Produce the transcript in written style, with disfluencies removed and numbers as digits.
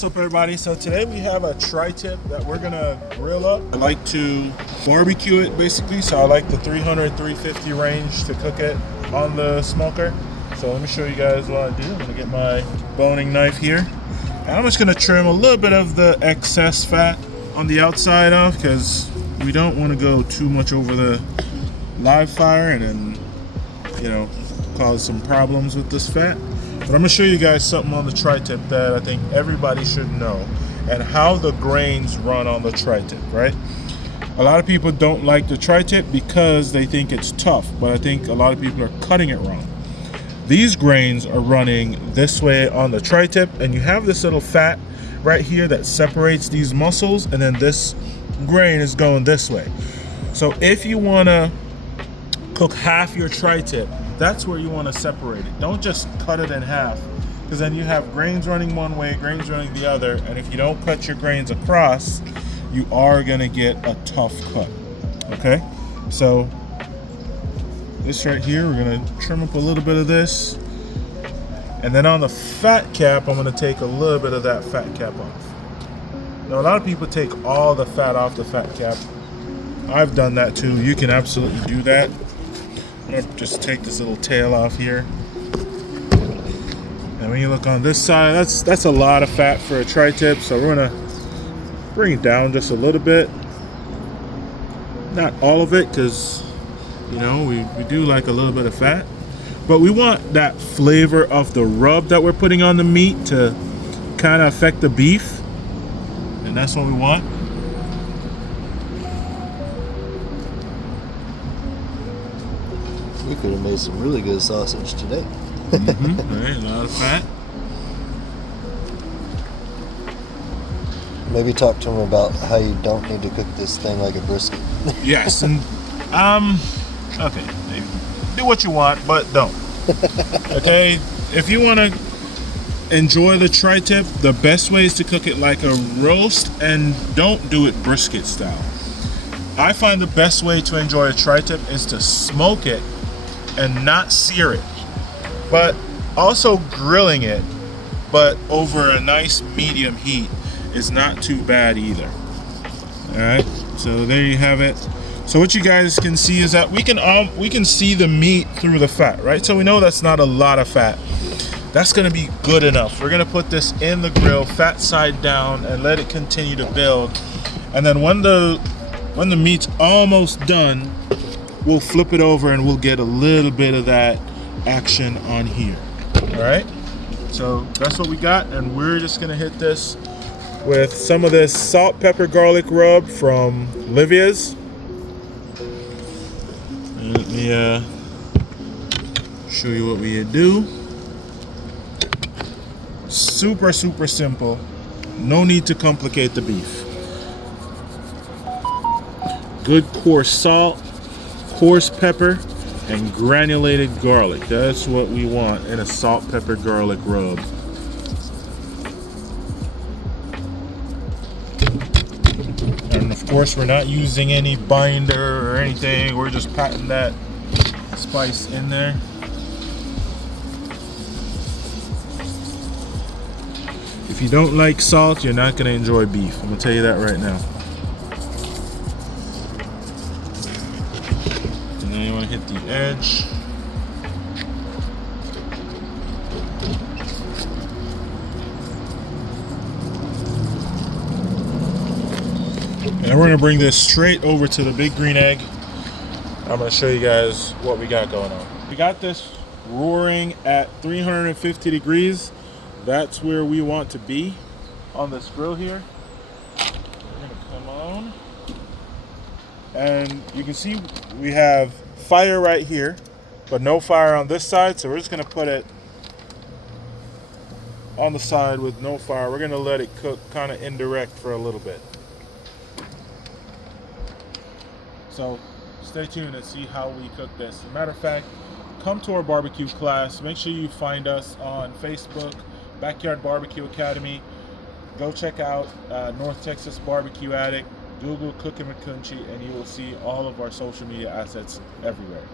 What's up, everybody? So today we have a tri-tip that we're gonna grill up. I like to barbecue it basically, so I like the 300 350 range to cook it on the smoker. So let me show you guys what I do. I'm gonna get my boning knife here, and I'm just gonna trim a little bit of the excess fat on the outside off, because we don't want to go too much over the live fire and then cause some problems with this fat. But I'm going to show you guys something on the tri-tip that I think everybody should know, and how the grains run on the tri-tip, right? A lot of people don't like the tri-tip because they think it's tough, but I think a lot of people are cutting it wrong. These grains are running this way on the tri-tip, and you have this little fat right here that separates these muscles, and then this grain is going this way. So if you want to cook half your tri-tip, that's where you want to separate it. Don't just cut it in half, because then you have grains running one way, grains running the other, and if you don't cut your grains across, you are going to get a tough cut. Okay, so this right here, we're going to trim up a little bit of this, and then on the fat cap, I'm going to take a little bit of that fat cap off. Now, a lot of people take all the fat off the fat cap. I've done that too. You can absolutely do that. I'm gonna just take this little tail off here, and when you look on this side, that's a lot of fat for a tri-tip, so we're gonna bring it down just a little bit, not all of it, because we do like a little bit of fat, but we want that flavor of the rub that we're putting on the meat to kind of affect the beef, and that's what we want. We could have made some really good sausage today. Right, a lot of fat. Maybe talk to them about how you don't need to cook this thing like a brisket. Yes, and okay, do what you want, but don't. Okay, if you want to enjoy the tri-tip, the best way is to cook it like a roast, and don't do it brisket style. I find the best way to enjoy a tri-tip is to smoke it and not sear it, but also grilling it, but over a nice medium heat is not too bad either. All right, so there you have it. So what you guys can see is that we can see the meat through the fat, right? So we know that's not a lot of fat. That's gonna be good enough. We're gonna put this in the grill, fat side down, and let it continue to build. And then when the meat's almost done, we'll flip it over and we'll get a little bit of that action on here. All right, so that's what we got, and we're just gonna hit this with some of this salt, pepper, garlic rub from Livia's. Let me show you what we do. Super simple, no need to complicate the beef. Good coarse salt, coarse pepper, and granulated garlic. That's what we want in a salt, pepper, garlic rub. And of course, we're not using any binder or anything. We're just patting that spice in there. If you don't like salt, you're not gonna enjoy beef. I'm gonna tell you that right now. You want to hit the edge. And we're going to bring this straight over to the big green egg. I'm going to show you guys what we got going on. We got this roaring at 350 degrees. That's where we want to be on this grill here. We're going to come on. And you can see we have fire right here, but no fire on this side, so we're just going to put it on the side with no fire. We're going to let it cook kind of indirect for a little bit. So stay tuned and see how we cook this. As a matter of fact, come to our barbecue class. Make sure you find us on Facebook, Backyard Barbecue Academy. Go check out North Texas Barbecue Addict. Google Cooking with Kunchi, and you will see all of our social media assets everywhere.